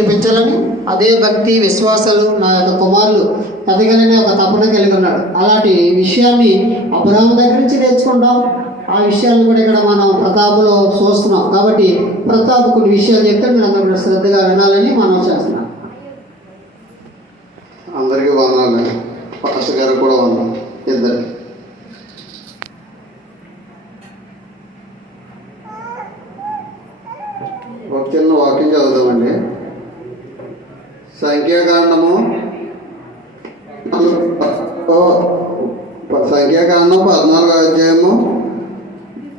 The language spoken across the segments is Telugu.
చూపించాలని అదే భక్తి విశ్వాసాలు నా యొక్క కుమారులు ఎదగాలని ఒక తపన కలిగి ఉన్నాడు. అలాంటి విషయాన్ని అబ్రహాము దగ్గర నుంచి నేర్చుకుంటాం. ఆ విషయాలను కూడా ఇక్కడ మనం ప్రతాప్లో చూస్తున్నాం. కాబట్టి ప్రతాప్ కొన్ని విషయాలు చెప్తే మీరు అందరూ కూడా శ్రద్ధగా వినాలని మనం చేస్తున్నాం. అందరికీ వందనాలు. పాస్టర్ గారికి కూడా వందనాలు. ఇద్దరికి ఒక చిన్న వాక్యం చదువుతామండి. సంఖ్యాకాండము 14వ అధ్యాయము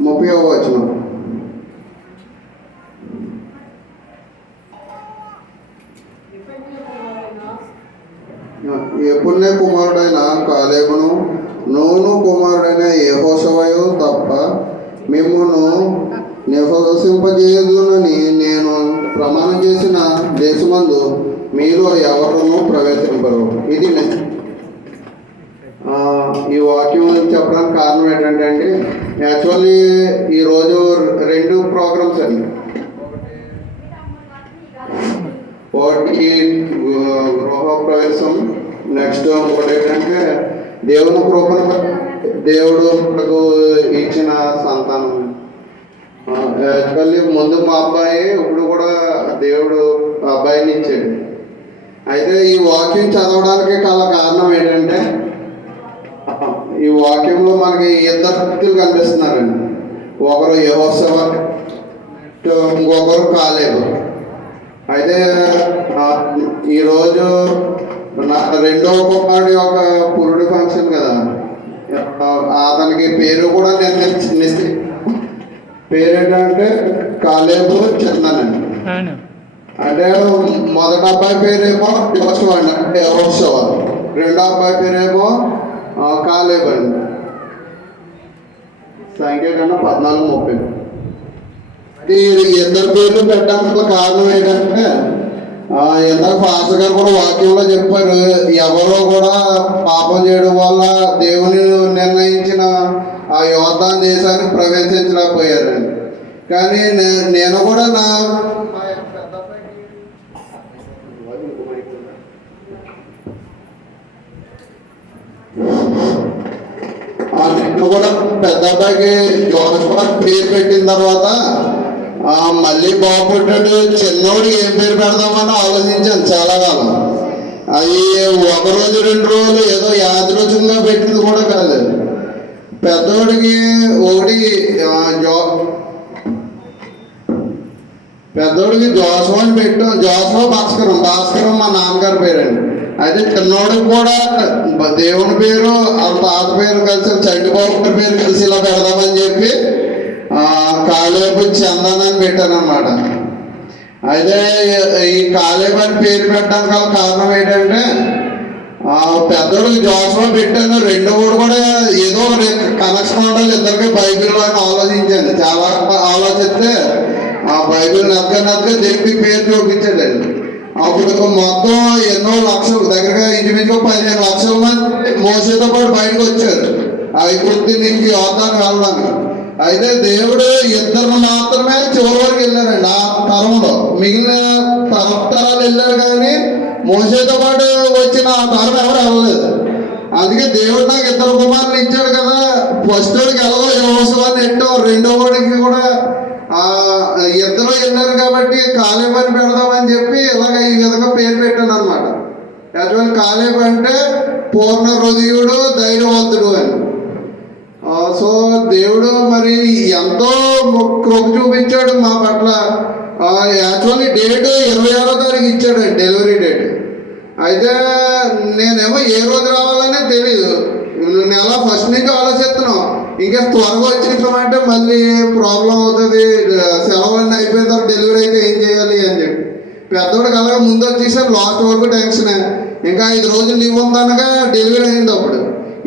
30వ వచనం. యెఫున్నె కుమారుడైన కాలేబును నూను కుమారుడైన యెహోషువయు తప్ప మిమ్మును నివసింపజేయుదునని నేను ప్రమాణం చేసిన దేశమందు మీలో ఎవరునూ ప్రవేశింపరు. ఇది ఈ వాక్యం చెప్పడానికి కారణం ఏంటంటే అండి, యాక్చువల్లీ ఈరోజు 2 ప్రోగ్రామ్స్ అండి. ఒకటి గృహప్రవేశం, నెక్స్ట్ ఒకటి ఏంటంటే దేవుని కృపను దేవుడు ఇచ్చిన సంతానం. యాక్చువల్లీ ముందు మా అబ్బాయి, ఇప్పుడు కూడా దేవుడు అబ్బాయిని ఇచ్చాడు. అయితే ఈ వాక్యం చదవడానికి గల కారణం ఏంటంటే, ఈ వాక్యంలో మనకి 2 వ్యక్తులు కనిపిస్తున్నారండి. ఒకరు యెహోషువ, ఇంకొకరు కాలేబు. అయితే ఈరోజు నా 2వ కుమారుడి యొక్క పురుడు ఫంక్షన్ కదా, అతనికి పేరు కూడా నేను పేరు ఏంటంటే కాలేబు చిన్నానండి. అంటే మొదటి అబ్బాయి పేరేమో యెహోషువ అండి, అంటే యెహోషువ. రెండో అబ్బాయి పేరేమో కాలేబు అండి. సంఖ్యాకాండం 14:30. ఈ 2 పేర్లు పెట్టడానికి కారణం ఏంటంటే, ఇందాక పాస్టర్ గారు కూడా వాక్యంలో చెప్పారు, ఎవరో కూడా పాపం చేయడం వల్ల దేవుని నిర్ణయించిన ఆ యోర్దాను దేశానికి ప్రవేశించలేకపోయారండి. కానీ నేను కూడా పెద్ద అబ్బాయికి యెహోషువ పేరు పెట్టిన తర్వాత మళ్ళీ బాగుపడ్డాడు. చిన్నోడు ఏం పేరు పెడదామని ఆలోచించాను చాలా కాలం. అది 1 రోజు 2 రోజులు ఏదో యాదృచ్ఛికంగా పెట్టింది కూడా కాదు. పెద్దోడికి జోసఫ్ అని పెట్టాం. జోసఫ్ భాస్కరం మా నాన్నగారి పేరండి. అయితే చిన్నోడికి కూడా దేవుని పేరు వాళ్ళ తాత పేరు కలిసి చంటిబాబు పేరు కలిసి ఇలా పెడదామని చెప్పి కాలేబు చందన్ అని పెట్టాను అన్నమాట. అయితే ఈ కాలేబు అని పేరు పెట్టడానికి గల కారణం ఏంటంటే, పెద్దోడికి జోసఫ్ పెట్టాను. రెండోడు కూడా ఏదో కనెక్షన్ ఉండాలి ఇద్దరికి బైబిల్లో అని ఆలోచించాను. చాలా ఆలోచిస్తే ఆ బైబిల్ నెగ్గ చెప్పి పేరు చూపించాడండి. అప్పుడు మొత్తం ఎన్నో లక్షలు, దగ్గరగా ఇంచుమించుగా 15 లక్షల మంది మోసేతో పాటు బయటకు వచ్చారు ఐగుప్తు నుంచి యోర్దాను వెళ్ళడానికి. అయితే దేవుడు 2 మాత్రమే చివరి వరకు వెళ్ళారండి ఆ తరంలో. మిగిలిన తరాలు వెళ్ళారు, కానీ మోసేతో పాటు వచ్చిన ఆ తరం ఎవరు వెళ్ళలేదు. అందుకే దేవుడు నాకు 2 కుమారులు ఇచ్చాడు కదా. ఫస్ట్ వాడికి ఎలాగో యెహోషువని ఎట్టో, రెండో వాడికి కూడా 2 వెళ్ళారు కాబట్టి కాలేబు అని పెడదామని చెప్పి ఇలాగ ఈ విధంగా పేరు పెట్టాను అనమాట. యాక్చువల్ కాలేబు అంటే పూర్ణ హృదయుడు, ధైర్యవంతుడు అని. సో దేవుడు మరి ఎంతో కృప చూపించాడు మా పట్ల. యాక్చువల్లీ డేట్ 26వ తారీఖు ఇచ్చాడు, డెలివరీ డేట్. అయితే నేనేమో ఏ రోజు రావాలనే తెలీదు. నెల ఫస్ట్ నుంచి ఆలోచిస్తున్నాం, ఇంకా త్వరగా వచ్చేసామంటే మళ్ళీ ప్రాబ్లం అవుతుంది, సెలవులన్నీ అయిపోయిన తర్వాత డెలివరీ అయితే ఏం చేయాలి అని చెప్పి. పెద్దోడికి అలాగే ముందు వచ్చేసారు, లాస్ట్ వరకు టెన్షన్. ఇంకా 5 రోజులు లీవ్ ఉందనగా డెలివరీ అయింది. అప్పుడు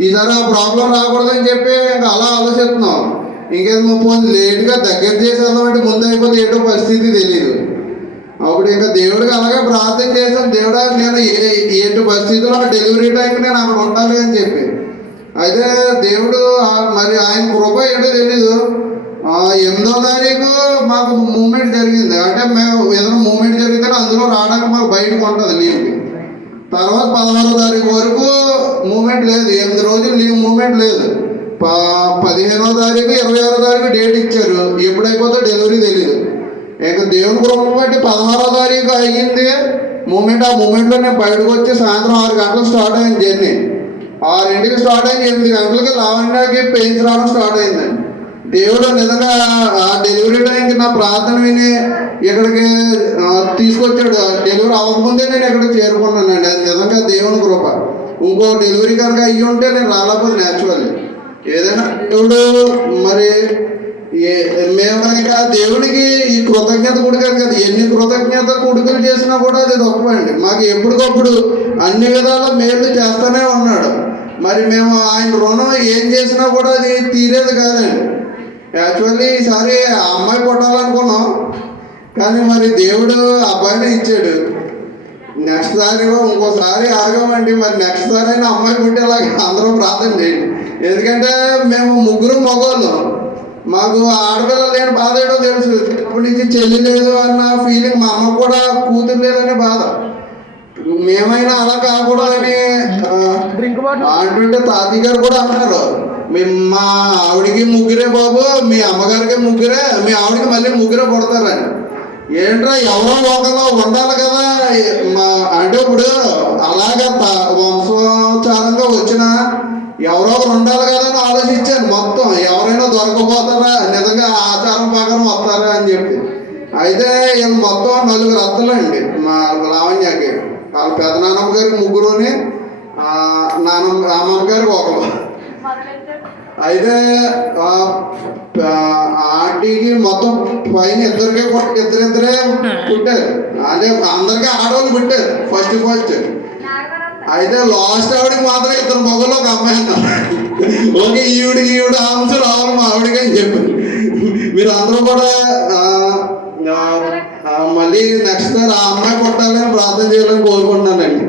ఈసారి ఆ ప్రాబ్లం రాకూడదని చెప్పి ఇంకా అలా ఆలోచిస్తున్నాం. ఇంకేదో పోనీ లేట్గా దగ్గర చేసేద్దామంటే ముందు అయిపోతే ఏంటో పరిస్థితి తెలియదు. అప్పుడు ఇంకా దేవుడికి అలాగే ప్రార్థన చేశాను, దేవుడా నేను ఏంటి పరిస్థితుల్లో డెలివరీ టైంకి నేను అక్కడ ఉండాలి అని చెప్పి. అయితే దేవుడు మరి ఆయన కృప ఏంటో తెలీదు, 8వ తారీఖు మాకు మూమెంట్ జరిగింది. అంటే మేము ఏదైనా మూమెంట్ జరిగితే అందులో రావడానికి మాకు బయటకు ఉంటుంది లీవ్కి. తర్వాత 16వ తారీఖు వరకు మూమెంట్ లేదు, 8 రోజులు లీవ్ మూమెంట్ లేదు. 15వ తారీఖు 26వ తారీఖు డేట్ ఇచ్చారు, ఎప్పుడైపోతే డెలివరీ తెలియదు. ఇక దేవుని కృపను బట్టి 16వ తారీఖు అయ్యింది మూమెంట్. ఆ మూమెంట్లో నేను బయటకు వచ్చి సాయంత్రం 6 గంటలకు స్టార్ట్ అయింది జర్నీ. 6ంటికి స్టార్ట్ అయింది, 8 గంటలకి లావణ్యకి పెయిన్స్ రావడం స్టార్ట్ అయిందండి. దేవుడు నిజంగా ఆ డెలివరీ టైంకి నా ప్రార్థన విని ఇక్కడికి తీసుకొచ్చాడు. డెలివరీ అవ్వకముందే నేను ఇక్కడికి చేరుకున్నానండి. అది నిజంగా దేవుని కృప. ఇంకో డెలివరీ కనుక అయ్యి ఉంటే నేను రాలేకపోతే న్యాచురల్లీ ఏదైనా దేవుడు మరి మేము కనుక దేవుడికి ఈ కృతజ్ఞత కొడుకారు కదా, ఎన్ని కృతజ్ఞత కొడుకులు చేసినా కూడా అది తక్కువండి. మాకు ఎప్పటికప్పుడు అన్ని విధాల మేలు చేస్తూనే ఉన్నాడు. మరి మేము ఆయన రుణం ఏం చేసినా కూడా అది తీరేది కాదండి. యాక్చువల్లీ ఈసారి ఆ అమ్మాయి పుట్టాలనుకున్నాం, కానీ మరి దేవుడు అబ్బాయిని ఇచ్చాడు. నెక్స్ట్ సారి ఇంకోసారి ఆగామండి. మరి నెక్స్ట్ సారి అయినా అమ్మాయి పుట్టేలాగా అందరూ ప్రార్థన చేయండి. ఎందుకంటే మేము 3 మగవాళ్ళు, మాకు ఆడపిల్లలు లేని బాధ ఏంటో తెలుసు. ఇప్పటి నుంచి చెల్లి లేదు అన్న ఫీలింగ్, మా అమ్మ కూడా కూతురు లేదనే బాధ. మేమైనా అలా కాకూడదని అంటుంటే తాతయ్య గారు కూడా అన్నారు, మా ఆవిడికి 3 బాబు, మీ అమ్మగారికి 3, మీ ఆవిడకి మళ్ళీ 3 పుడతారని. ఏంట్రా ఎవరో ఒకళ్ళు ఉండాలి కదా. అంటే ఇప్పుడు అలాగా వంశోచ్చారంగా వచ్చిన ఎవరో ఒకరు ఉండాలి కదా అని ఆలోచించాను. మొత్తం ఎవరైనా దొరకపోతారా, నిజంగా ఆచారం ప్రకారం వస్తారా అని చెప్పి. అయితే వీళ్ళు మొత్తం 4 అత్తలండి మా లావణ్యకి. వాళ్ళ పెదనాన్నమ్మ గారికి 3, అమ్మమ్మ గారికి 1. అయితే ఆంటీకి మొత్తం పైన ఇద్దరే పుట్టారు. అంటే అందరికీ ఆడవాళ్ళు పుట్టారు ఫస్ట్. అయితే లాస్ట్ ఆవిడకి మాత్రం 2 మగలు 1 అమ్మాయి అన్నారు. ఓకే, ఈవిడ ఆమె రావాలి మా ఆవిడకి అని చెప్పి మీరు అందరూ కూడా మళ్ళీ నెక్స్ట్ సార్ ఆ అమ్మాయి పుట్టాలని ప్రార్థన చేయాలని కోరుకుంటున్నానండి.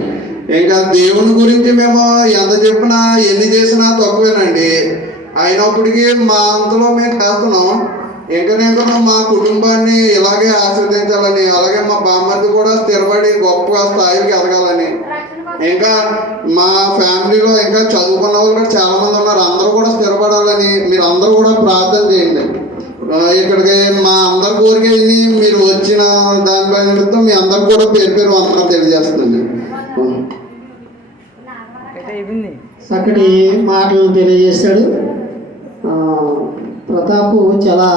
ఇంకా దేవుని గురించి మేము ఎంత చెప్పినా ఎన్ని చేసినా తక్కువేనండి. అయినప్పటికీ మా అంతలో మేము చేస్తున్నాం. ఇంకా మా కుటుంబాన్ని ఇలాగే ఆశీర్వదించాలని, అలాగే మా బామ్మర్ది కూడా స్థిరపడి గొప్ప స్థాయికి ఎదగాలని, ఇంకా మా ఫ్యామిలీలో ఇంకా చదువుకున్న వాళ్ళు కూడా చాలా మంది ఉన్నారు, అందరూ కూడా స్థిరపడాలని మీరు అందరూ కూడా ప్రార్థన చేయండి. ఇక్కడికి మా అందరి కోరిక మీరు వచ్చిన దానిపై నిమిత్తం మీ అందరు కూడా పేరు వందనాలు తెలియజేస్తుంది. చక్కటి మాటలను తెలియజేశాడు ప్రతాపు. చాలా